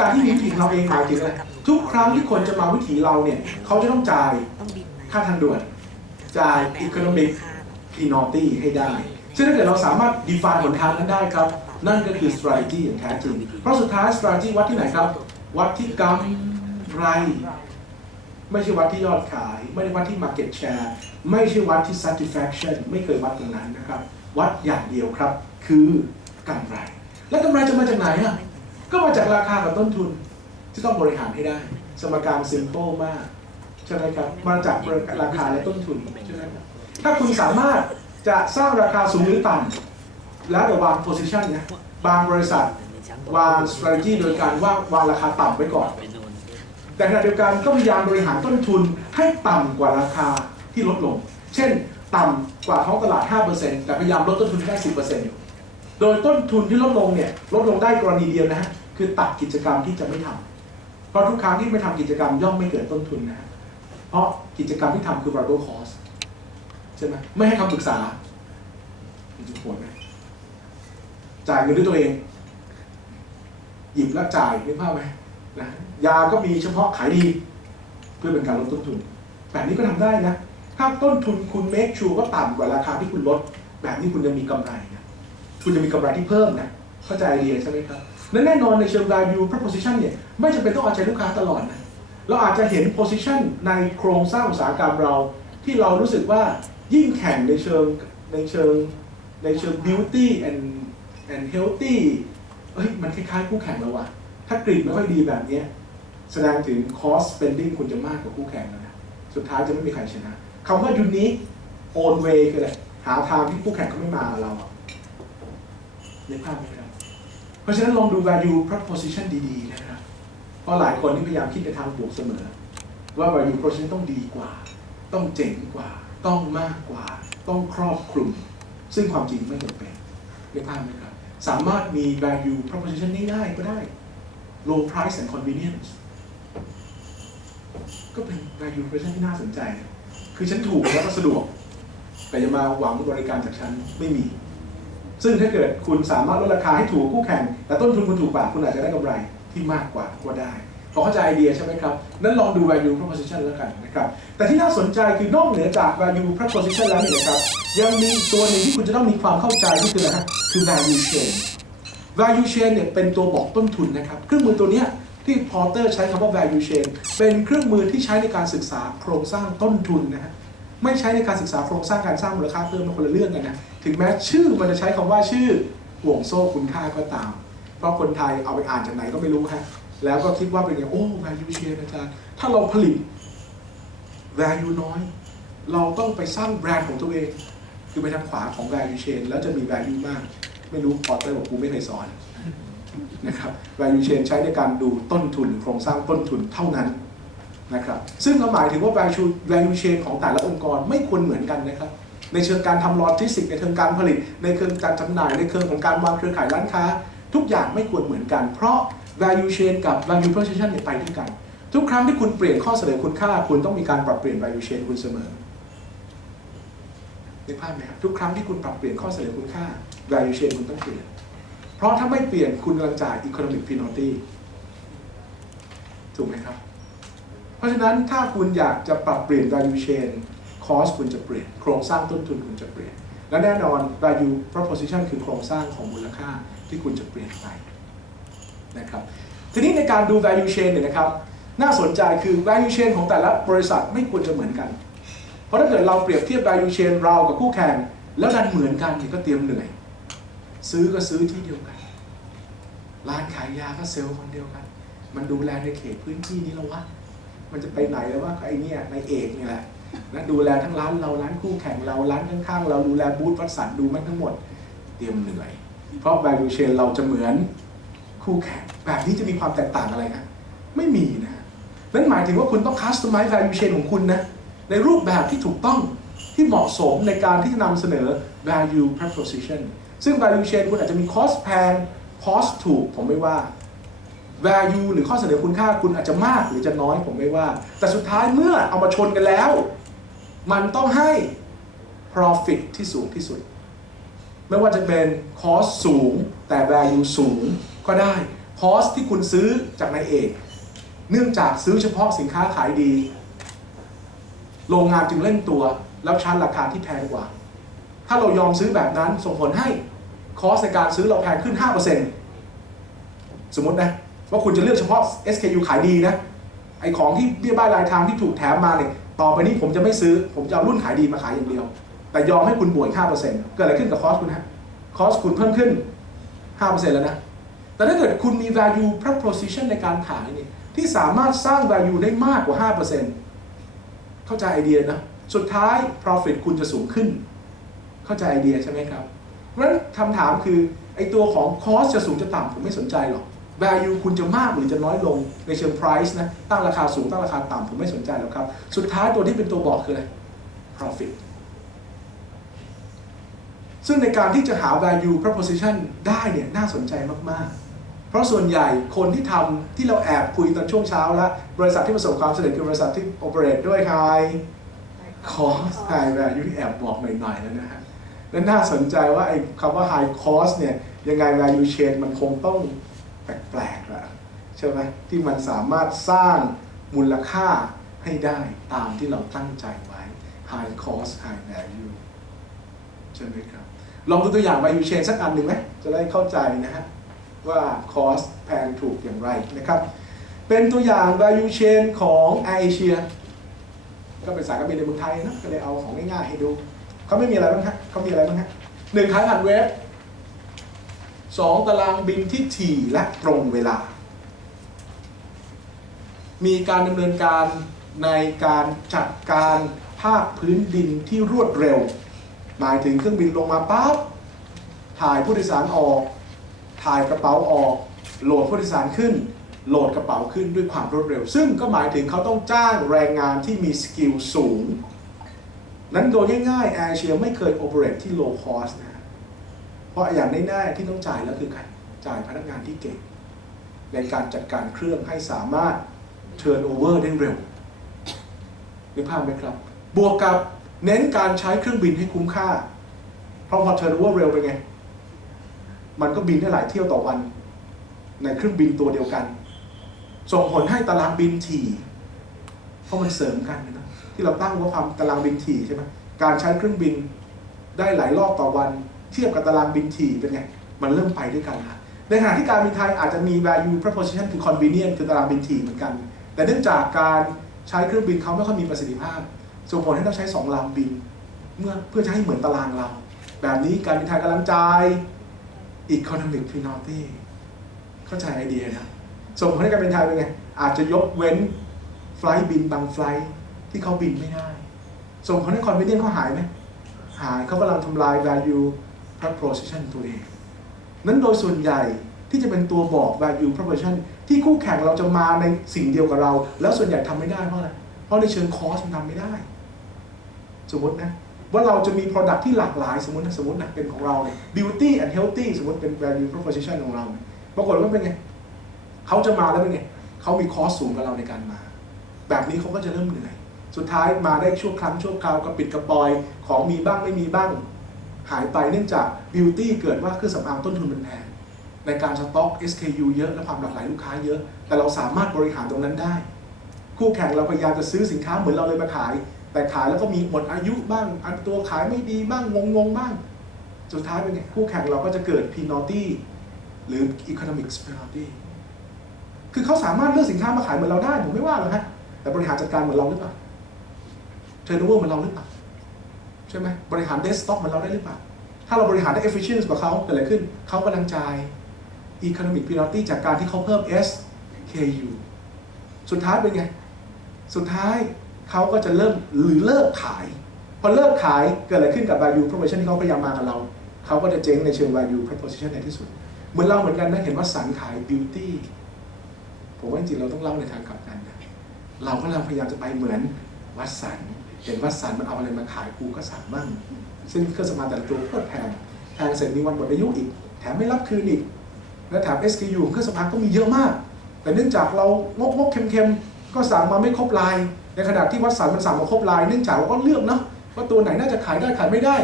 การที่มีวิถีเราเองหมายถึงอะไรทุกครั้งที่คนจะมาวิถีเราเนี่ยเขาจะต้องจ่ายค่าทางด่วน จ่าย economic penalty ให้ได้ ซึ่งถ้าเกิดเราสามารถ define หนทางนั้นได้ครับ นั่นก็คือ strategy อย่างแท้จริง เพราะสุดท้าย strategy วัดที่ไหนครับ วัดที่กำไร ไม่ใช่วัดที่ยอดขาย ไม่ได้วัดที่ market share ไม่ใช่วัดที่ satisfaction ไม่เคยวัดตรงนั้นนะครับ วัดอย่างเดียวครับ คือกำไร และกำไรจะมาจากไหนอะ ก็มาจากราคากับต้นทุนที่ต้องบริหารให้ได้ สมการ simple มากใช่ไหมครับมาจากราคาและต้นทุนใช่ไหมครับถ้าคุณสามารถจะสร้างราคาสูงหรือต่ำแล้วแต่วาง position นะบางบริษัทวาง strategy โดยการว่าวางราคาต่ำไว้ก่อน แต่ขณะเดียวกันก็พยายามบริหารต้นทุนให้ต่ำกว่าราคาที่ลดลง เช่นต่ำกว่าท้องตลาด 5%แต่พยายามลดต้นทุนให้ได้ 10%อยู่โดยต้นทุนที่ลดลงเนี่ยลดลงได้กรณีเดียวนะฮะ คือตัดกิจกรรมที่จะไม่ทำเพราะทุกครั้งที่ไม่ทำกิจกรรมย่อมไม่เกิดต้นทุนนะฮะเพราะกิจกรรมที่ทำคือ variable cost ใช่ไหมไม่ให้คำปรึกษามันจะโหดไหมจ่ายเงินด้วยตัวเอง หยิบแล้วจ่ายนึกภาพไหมนะยาก็มีเฉพาะขายดี เพื่อเป็นการลดต้นทุน แบบนี้ก็ทำได้นะถ้าต้นทุนคุณ make sure ว่าต่ำกว่าราคาที่คุณลด แบบนี้คุณจะมีกำไรนะคุณจะมีกำไรที่เพิ่มนะ เข้าใจไอเดียใช่ไหมครับและแน่นอนในเชิง value proposition เนี่ยไม่จำเป็นต้องเอาใจลูกค้าตลอดนะเราอาจจะเห็น position ในโครงสร้างอุตสาหกรรมเรา ที่เรารู้สึกว่ายิ่งแข่งในเชิงในเชิงในเชิง beauty and and healthy เอ้ยมันคล้ายๆคู่แข่งเราอะถ้ากลิ่นไม่ค่อยดีแบบนี้แสดงถึง cost spending คุณจะมากกว่าคู่แข่งแล้วนะสุดท้ายจะไม่มีใครชนะคำว่า unique own way คืออะไรหาทางที่คู่แข่งเขาไม่มาเราอะนึกภาพไหมครับ เพราะฉะนั้นลองดู value proposition ดีๆนะครับ เพราะหลายคนที่พยายามคิดในทางบวกเสมอ ว่า value proposition ต้องดีกว่า ต้องเจ๋งกว่า ต้องมากกว่า ต้องครอบคลุม ซึ่งความจริงไม่จำเป็นนึกภาพไหมครับ สามารถมี value proposition ง่ายๆก็ได้ low price and convenience ก็เป็น value proposition ที่น่าสนใจ คือฉันถูกแล้วก็สะดวก แต่อย่ามาหวังบริการจากฉันไม่มี ซึ่งถ้าเกิดคุณสามารถลดราคาให้ถูกคู่แข่ง แต่ต้นทุนคุณถูกกว่าคุณอาจจะได้กำไรที่มากกว่าก็ได้พอเข้าใจไอเดียใช่ไหมครับ นั้นลองดู value proposition แล้วกันนะครับ แต่ที่น่าสนใจคือนอกเหนือจาก value proposition แล้วเนี่ยนะครับ ยังมีตัวหนึ่งที่คุณจะต้องมีความเข้าใจก็คืออะไรฮะ คือ value chain value chain เนี่ยเป็นตัวบอกต้นทุนนะครับ เครื่องมือตัวเนี้ยที่พอเตอร์ใช้คำว่า value chain เป็นเครื่องมือที่ใช้ในการศึกษาโครงสร้างต้นทุนนะฮะ ไม่ใช้ในการศึกษาโครงสร้างการสร้างมูลค่าเพิ่มมันคนละเรื่องกันนะ ถึงแม้ชื่อมันจะใช้คำว่าชื่อห่วงโซ่คุณค่าก็ตาม เพราะคนไทยเอาไปอ่านจากไหนก็ไม่รู้ฮะแล้วก็คิดว่าเป็นไงโอ้ value chain อาจารย์ ถ้าเราผลิต value น้อย เราต้องไปสร้างแบรนด์ของตัวเอง คือไปทางขวาของ value chain แล้วจะมี value มาก ไม่รู้พอเตอร์บอกกูไม่เคยสอนนะครับ value chain ใช้ในการดูต้นทุนโครงสร้างต้นทุนเท่านั้นนะครับ ซึ่งก็หมายถึงว่า value value chain ของแต่ละองค์กรไม่ควรเหมือนกันนะครับ ในเชิงการทำโลจิสติกในเชิงการผลิต ในเชิงการจำหน่าย ในเชิงของการวางเครือข่ายร้านค้า ทุกอย่างไม่ควรเหมือนกัน เพราะ value chain กับ value proposition เนี่ยไปด้วยกัน ทุกครั้งที่คุณเปลี่ยนข้อเสนอคุณค่า คุณต้องมีการปรับเปลี่ยน value chain คุณเสมอนึกภาพไหมครับทุกครั้งที่คุณปรับเปลี่ยนข้อเสนอคุณค่า value chain คุณต้องเปลี่ยน เพราะถ้าไม่เปลี่ยนคุณกำลังจ่าย economic penalty ถูกไหมครับ เพราะฉะนั้นถ้าคุณอยากจะปรับเปลี่ยน value chain cost คุณจะเปลี่ยน โครงสร้างต้นทุนคุณจะเปลี่ยน และแน่นอน value proposition คือโครงสร้างของมูลค่าที่คุณจะเปลี่ยนไปนะครับทีนี้ในการดู value chain เนี่ยนะครับ น่าสนใจคือ value chain ของแต่ละบริษัทไม่ควรจะเหมือนกัน เพราะถ้าเกิดเราเปรียบเทียบ value chain เรากับคู่แข่งแล้วดันเหมือนกันเนี่ยก็เตรียมเหนื่อย ซื้อก็ซื้อที่เดียวกัน ร้านขายยาก็เซลล์คนเดียวกัน มันดูแลในเขตพื้นที่นี้แล้ววะมันจะไปไหนแล้วว่าไอ้เนี่ยในเอกเนี่ยแหละ นะดูแลทั้งร้านเราร้านคู่แข่งเราร้านข้างๆเราดูแลบูธวัดสันดูมันทั้งหมด เตรียมเหนื่อย เพราะ value chain เราจะเหมือนคู่แข่งแบบนี้จะมีความแตกต่างอะไรครับไม่มีนะนั่นหมายถึงว่าคุณต้อง customize value chain ของคุณนะในรูปแบบที่ถูกต้องที่เหมาะสมในการที่จะนำเสนอ value proposition ซึ่ง value chain คุณอาจจะมี cost แพง cost ถูกผมไม่ว่า value หรือข้อเสนอคุณค่าคุณอาจจะมากหรือจะน้อยผมไม่ว่า แต่สุดท้ายเมื่อเอามาชนกันแล้ว มันต้องให้ profit ที่สูงที่สุด ไม่ว่าจะเป็น cost สูงแต่ value สูงก็ได้อสที่คุณซื้อจากนายเอก เนื่องจากซื้อเฉพาะสินค้าขายดี โรงงานจึงเล่นตัว แล้วชาร์จราคาที่แพงกว่า ถ้าเรายอมซื้อแบบนั้นส่งผลให้คอสในการซื้อเราแพงขึ้น 5%สมมตินะว่าคุณจะเลือกเฉพาะ SKU ขายดีนะไอของที่เบี้ยบ้ายรายทางที่ถูกแถมมาเนี่ย ต่อไปนี้ผมจะไม่ซื้อ ผมจะเอารุ่นขายดีมาขายอย่างเดียว แต่ยอมให้คุณบวก5%เกิดอะไรขึ้นกับคอสคุณฮะคอสคุณเพิ่มขึ้น 5%แล้วนะ แต่ถ้าเกิดคุณมี value proposition ในการขายนี่ที่สามารถสร้าง value ได้มากกว่า 5%เข้าใจไอเดียนะ สุดท้าย profit คุณจะสูงขึ้น เข้าใจไอเดียใช่ไหมครับ เพราะฉะนั้นคำถามคือไอตัวของ cost จะสูงจะต่ำผมไม่สนใจหรอก value คุณจะมากหรือจะน้อยลงในเชิง price นะ ตั้งราคาสูงตั้งราคาต่ำผมไม่สนใจหรอกครับ สุดท้ายตัวที่เป็นตัวบอกคืออะไร profit ซึ่งในการที่จะหา value proposition ได้เนี่ยน่าสนใจมาก ๆ เพราะส่วนใหญ่คนที่ทำที่เราแอบคุยตอนช่วงเช้าแล้ว บริษัทที่ประสบความสำเร็จคือบริษัทที่ operate ด้วย high cost high value ที่แอบบอกหน่อย ๆ แล้วนะฮะและน่าสนใจว่าไอ้คำว่า high cost เนี่ยยังไง value chain มันคงต้อง แปลกๆล่ะใช่ไหมที่มันสามารถสร้างมูลค่าให้ได้ตามที่เราตั้งใจไว้ high cost high value ใช่ไหมครับ ลองดูตัวอย่าง value chain สักอันหนึ่งไหมจะได้เข้าใจนะฮะว่า cost แพงถูกอย่างไรนะครับ เป็นตัวอย่าง value chain ของ Air Asia ก็เป็นสายการบินในเมืองไทยนะก็เลยเอาของง่ายๆให้ดู เขาไม่มีอะไรบ้างฮะเขามีอะไรบ้างฮะหนึ่งขายผ่านเว็บ สองตารางบินที่ถี่และตรงเวลา มีการดำเนินการในการจัดการภาคพื้นดินที่รวดเร็ว หมายถึงเครื่องบินลงมาปั๊บถ่ายผู้โดยสารออก ถ่ายกระเป๋าออก โหลดผู้โดยสารขึ้น โหลดกระเป๋าขึ้นด้วยความรวดเร็ว ซึ่งก็หมายถึงเขาต้องจ้างแรงงานที่มีสกิลสูง นั้นโดยง่ายๆแอร์เชียไม่เคยโอเปเรตที่ low cost นะ เพราะอย่างแน่ๆที่ต้องจ่ายแล้วคือใครจ่ายพนักงานที่เก่ง ในการจัดการเครื่องให้สามารถ turn over ได้เร็วนึกภาพไหมครับ บวกกับเน้นการใช้เครื่องบินให้คุ้มค่า เพราะพอ turn over เร็วไปไง มันก็บินได้หลายเที่ยวต่อวัน ในเครื่องบินตัวเดียวกัน ส่งผลให้ตารางบินถี่ เพราะมันเสริมกันนะที่เราตั้งว่าความตารางบินถี่ใช่ไหมการใช้เครื่องบินได้หลายรอบต่อวัน เทียบกับตารางบินถี่เป็นไง มันเริ่มไปด้วยกันละในขณะที่การบินไทยอาจจะมี value proposition คือ convenient คือตารางบินถี่เหมือนกัน แต่เนื่องจากการใช้เครื่องบินเขาไม่ค่อยมีประสิทธิภาพ ส่งผลให้ต้องใช้สองลำบิน เมื่อเพื่อจะให้เหมือนตารางเรา แบบนี้การบินไทยกำลังจ่าย economic penalty เข้าใจไอเดียนะส่งผลให้การบินไทยเป็นไง อาจจะยกเว้นไฟล์บินบางไฟล์ที่เขาบินไม่ได้ ส่งผลให้คอนเวเนียนเขาหายไหมหายเขากำลังทำลาย value proposition ตัวเอง นั้นโดยส่วนใหญ่ที่จะเป็นตัวบอก value proposition ที่คู่แข่งเราจะมาในสิ่งเดียวกับเรา แล้วส่วนใหญ่ทำไม่ได้เพราะอะไร เพราะในเชิงคอสมันทำไม่ได้ สมมตินะ ว่าเราจะมี product ที่หลากหลายสมมตินะสมมตินะเป็นของเราเนี่ย beauty and healthy สมมติเป็น value proposition ของเราเนี่ยปรากฏว่าเป็นไงเขาจะมาแล้วเป็นไงเขามีคอสสูงกว่าเราในการมา แบบนี้เขาก็จะเริ่มเหนื่อย สุดท้ายมาได้ชั่วครั้งชั่วคราวกระปิดกระปอยของมีบ้างไม่มีบ้าง หายไปเนื่องจากบิวตี้เกิดว่าเครื่องสำอางต้นทุนมันแพงในการสต็อก SKU เยอะและความหลากหลายลูกค้าเยอะ แต่เราสามารถบริหารตรงนั้นได้ คู่แข่งเราพยายามจะซื้อสินค้าเหมือนเราเลยมาขาย แต่ขายแล้วก็มีหมดอายุบ้าง อันตัวขายไม่ดีบ้างงงๆบ้าง สุดท้ายเป็นไงคู่แข่งเราก็จะเกิด penalty หรือ economic penalty คือเขาสามารถเลือกสินค้ามาขายเหมือนเราได้ผมไม่ว่าหรอกฮะแต่บริหารจัดการเหมือนเราหรือเปล่าเทรนโอเวอร์เหมือนเราหรือเปล่า ช่ไหมบริหารเดสต็อกเหมือนเราได้หรือเปล่า ถ้าเราบริหารได้ efficient กว่าเขาเกิดอะไรขึ้น เขากำลังจ่าย economic penalty จากการที่เขาเพิ่ม SKU สุดท้ายเป็นไง สุดท้ายเขาก็จะเริ่มหรือเลิกขาย พอเลิกขายเกิดอะไรขึ้นกับ value proposition ที่เขาพยายามมากับเรา เขาก็จะเจ๊งในเชิง value proposition ในที่สุด เหมือนเราเหมือนกันนะเห็นว่าสันขาย beauty ผมว่าจริงๆเราต้องเล่าในทางกลับกันนะเราก็กำลังพยายามจะไปเหมือนวัดสัน เห็นวัดสันมันเอาอะไรมาขายกูก็สั่งบ้างซึ่งเครื่องสำอางแต่ละตัวโคตรแพงแพงเสร็จมีวันหมดอายุอีก แถมไม่รับคืนอีก และแถม SKU เครื่องสำอางก็มีเยอะมาก แต่เนื่องจากเรางกงกเค็มๆ ก็สั่งมาไม่ครบลาย ในขณะที่วัดสันมันสั่งมาครบลาย เนื่องจากเราก็เลือกเนาะว่าตัวไหนน่าจะขายได้ขายไม่ได้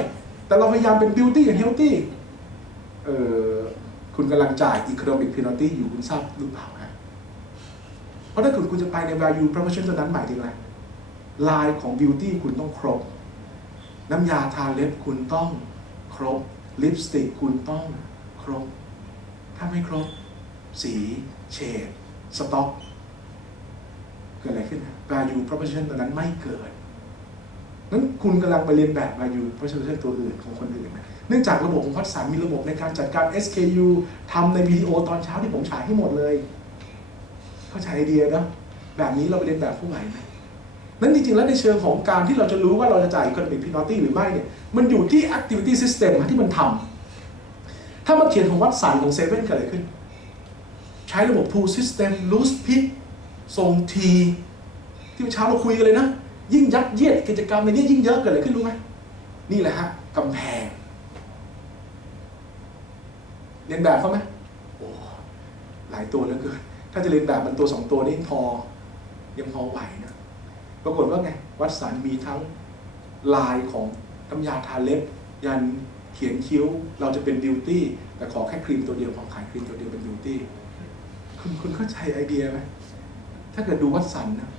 แต่เราพยายามเป็น beauty and healthy เออคุณคุณกำลังจ่าย economic penalty อยู่คุณทราบหรือเปล่าฮะเพราะถ้าเกิดคุณจะไปใน value proposition ตัวนั้นหมายถึงอะไร ลายของ beauty คุณต้องครบ น้ำยาทาเล็บคุณต้องครบ ลิปสติกคุณต้องครบ ถ้าไม่ครบ สีเฉดสต็อก เกิดอะไรขึ้น value proposition ตัวนั้นไม่เกิดนั้นคุณกำลังไปเรียนแบบ value proposition ตัวอื่นของคนอื่นนะเนื่องจากระบบของพัฒสันมีระบบในการจัดการ SKU ทำในวิดีโอตอนเช้าที่ผมฉายให้หมดเลย เข้าใจไอเดียเนอะแบบนี้เราไปเรียนแบบผู้ไหวไหม นั้นจริงๆแล้วในเชิงของการที่เราจะรู้ว่าเราจะจ่าย economic penalty หรือไม่เนี่ยมันอยู่ที่ activity system ที่มันทำถ้ามาเขียนของวัดสันของเซเว่นเกิดอะไรขึ้น ใช้ระบบ pull system loose pick ส่งทีที่เช้าเราคุยกันเลยนะ ยิ่งยัดเยียดกิจกรรมในนี้ยิ่งเยอะเกิดอะไรขึ้นรู้ไหมนี่แหละฮะกำแพงเรียนแบบเขาไหมโอ้หลายตัวเหลือเกินถ้าจะเรียนแบบมันตัวสองตัวนี้พอยังพอไหวนะ ปรากฏว่าไง วัดสันมีทั้งลายของน้ำยาทาเล็บ ยันเขียนคิ้ว เราจะเป็นบิวตี้ แต่ขอแค่ครีมตัวเดียวพอขายครีมตัวเดียวเป็นบิวตี้ คุณคุณเข้าใจไอเดียไหม ถ้าเกิดดูวัดสันนะ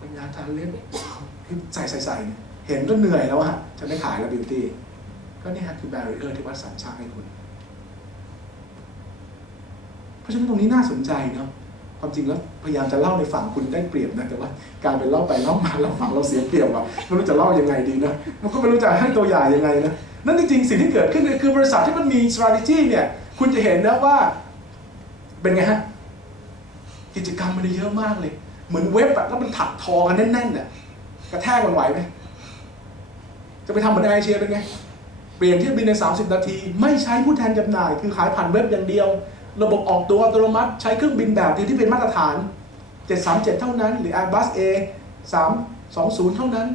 น้ำยาทาเล็บคือใส่ใส่ใส่เนี่ยเห็นก็เหนื่อยแล้วอะจะไม่ขายแล้วบิวตี้ ก็นี่ฮะคือ b บ r เ i อร์ที่วัดสันสร้างให้คุณ เพราะฉะนั้นตรงนี้น่าสนใจเนาะ ความจริงแล้วพยายามจะเล่าในฝั่งคุณได้เปรียบนะแต่ว่าการเป็นเล่าไปเล่ามาเราฝั่งเราเสียเปรียบอะไม่รู้จะเล่ายังไงดีนะมันก็ไม่รู้จะให้ตัวอย่างยังไงนะนั่นจริงๆสิ่งที่เกิดขึ้นคือบริษัทที่มันมี strategy เนี่ยคุณจะเห็นนะว่าเป็นไงฮะกิจกรรมมันเยอะมากเลย เหมือนเว็บอะแล้วมันถักทอกันแน่นๆเนี่ยกระแทกมันไหวไหมจะไปทำเหมือนไอเชียเป็นไงเปลี่ยนเที่ยวบินใน 30 นาที ไม่ใช้ผู้แทนจำหน่าย คือขายผ่านเว็บอย่างเดียว ระบบออกตัวอัตโนมัติ ใช้เครื่องบินแบบเดียวที่เป็นมาตรฐาน 737 เท่านั้น หรือ Airbus A 320 เท่านั้น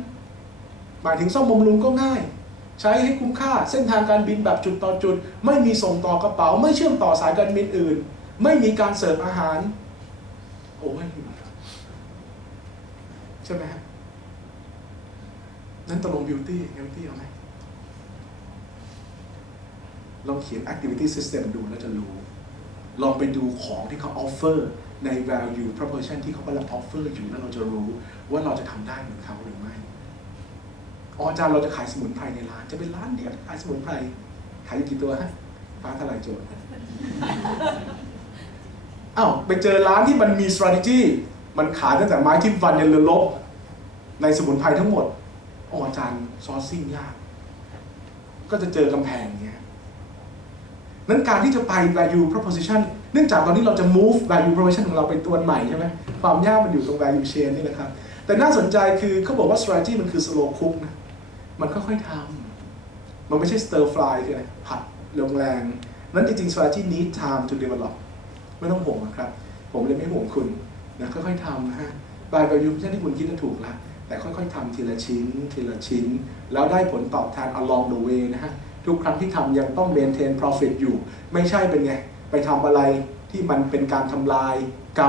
หมายถึงซ่อมบำรุงก็ง่าย ใช้ให้คุ้มค่าเส้นทางการบินแบบจุดต่อจุด ไม่มีส่งต่อกระเป๋า ไม่เชื่อมต่อสายการบินอื่น ไม่มีการเสิร์ฟอาหาร โอ้ยใช่ไหมฮะนั้นตกลงบิวตี้บิวตี้เอาไหมลองเขียน activity system ดูแล้วจะรู้ ลองไปดูของที่เขา offer ใน value proposition ที่เขากำลัง offer อร์อยู่แล้วเราจะรู้ว่าเราจะทำได้เหมือนเขาหรือไม่อ๋ออาจารย์เราจะขายสมุนไพรในร้าน จะเป็นร้านเดียวขายสมุนไพรขายอยู่กี่ตัวฮะฟ้าทลายโจรอ้าวไปเจอร้านที่มันมี strategy มันขายตั้งแต่ไม้ทิ่มฟันยันเรือลบในสมุนไพรทั้งหมดอ๋ออาจารย์ซอร์ซิ่งยาก ก็จะเจอกำแพงเงี้ย นั้นการที่จะไป value proposition เนื่องจากตอนนี้เราจะ move value proposition ของเราเป็นตัวใหม่ใช่ไหมความยากมันอยู่ตรง value chain นี่นะครับ แต่น่าสนใจคือเขาบอกว่า strategy มันคือ slow cook นะ มันค่อยๆทำ มันไม่ใช่ stir fry คืออะไร ผัดลงแรง นั้นจริงๆ strategy need time to develop ไม่ต้องห่วงนะครับ ผมเลยไม่ห่วงคุณนะค่อยๆทำนะฮะ by value proposition ที่คุณคิดจะถูกล้วแต่ค่อยๆทำทีละชิ้น ทีละชิ้น แล้วได้ผลตอบแทน along the way นะฮะ ทุกครั้งที่ทำยังต้อง maintain profit อยู่ ไม่ใช่เป็นไง ไปทำอะไรที่มันเป็นการทำลายก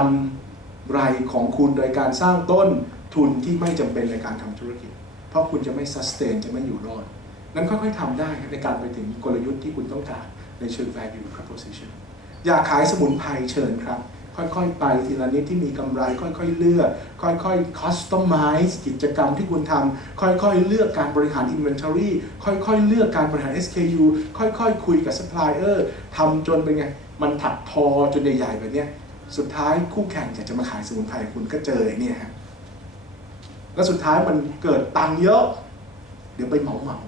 ำไรของคุณโดยการสร้างต้นทุนที่ไม่จำเป็นในการทำธุรกิจ เพราะคุณจะไม่ sustain จะไม่อยู่รอด นั้นค่อยๆทำได้ในการไปถึงกลยุทธ์ที่คุณต้องการในเชิง value proposition อยากขายสมุนไพรเชิญครับ ค่อยๆ ไปทีละนิดที่มีกำไรค่อยๆ เลือก ค่อยๆ customize กิจกรรมที่คุณทำค่อยๆ เลือกการบริหาร inventory ค่อยๆ เลือกการบริหาร SKU ค่อยๆ คุยกับ supplier ทำจนเป็นไง มันถักทอจนใหญ่ๆแบบเนี้ยสุดท้ายคู่แข่งอยากจะมาขายสมุนไพรคุณก็เจอเนี่ยฮะแล้วสุดท้ายมันเกิดตังค์เยอะ เดี๋ยวไปเหมาเหมา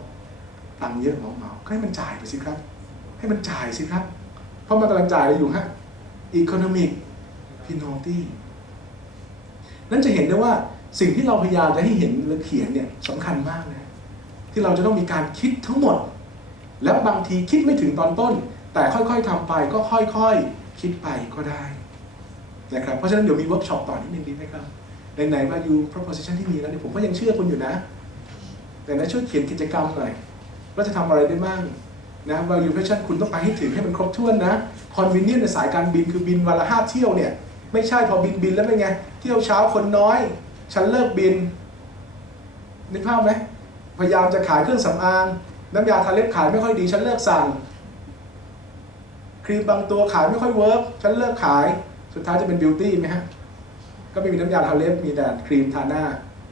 ตังค์เยอะเหมาเหมาก็ให้มันจ่ายไปสิครับ ให้มันจ่ายสิครับ เพราะมันกำลังจ่ายอะไรอยู่ฮะ economic penalty นั่นจะเห็นได้ว่าสิ่งที่เราพยายามจะให้เห็นหรือเขียนเนี่ยสำคัญมากนะ ที่เราจะต้องมีการคิดทั้งหมด แล้วบางทีคิดไม่ถึงตอนต้น แต่ค่อยๆทำไปก็ค่อยๆ คิดไปก็ได้นะครับเพราะฉะนั้นเดี๋ยวมีเวิร์กช็อปต่อนิดนึงดีไหมครับไหนๆ value proposition ที่มีแล้วเนี่ยผมก็ยังเชื่อคุณอยู่นะแต่นะช่วยเขียนกิจกรรมหน่อยว่าจะทำอะไรได้บ้างนะ value proposition คุณต้องไปให้ถึงให้มันครบถ้วนนะ convenience ในสายการบินคือบินวันละห้าเที่ยวเนี่ย ไม่ใช่พอบินบินแล้วเป็นไง เที่ยวเช้าคนน้อย ฉันเลิกบิน นึกภาพไหมพยายามจะขายเครื่องสำอาง น้ำยาทาเล็บขายไม่ค่อยดีฉันเลิกสั่งครีมบางตัวขายไม่ค่อยเวิร์กฉันเลิกขาย สุดท้ายจะเป็นบิวตี้ไหมฮะ ก็ไม่มีน้ำยาทาเล็บ มีแต่ครีมทาหน้า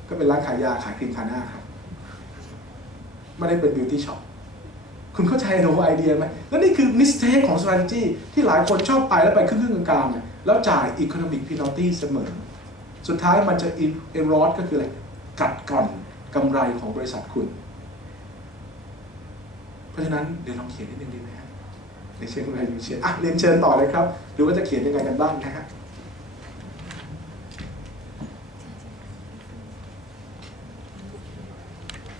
ก็เป็นร้านขายยาขายครีมทาหน้าครับ ไม่ได้เป็นบิวตี้ช็อป คุณเข้าใจโนไอเดียไหม แล้วนี่คือ mistake ของ strategy ที่หลายคนชอบไปแล้วไปครึ่งๆกลางๆเนี่ย แล้วจ่าย economic penalty เสมอ สุดท้ายมันจะ erode ก็คืออะไร กัดกร่อนกำไรของบริษัทคุณ เพราะฉะนั้นเดี๋ยวลองเขียนนิดนึงดีไหมฮะในเชิงรายยูเชียนอะเรียนเชิญต่อเลยครับหรือว่าจะเขียนยังไงกันบ้างนะฮะ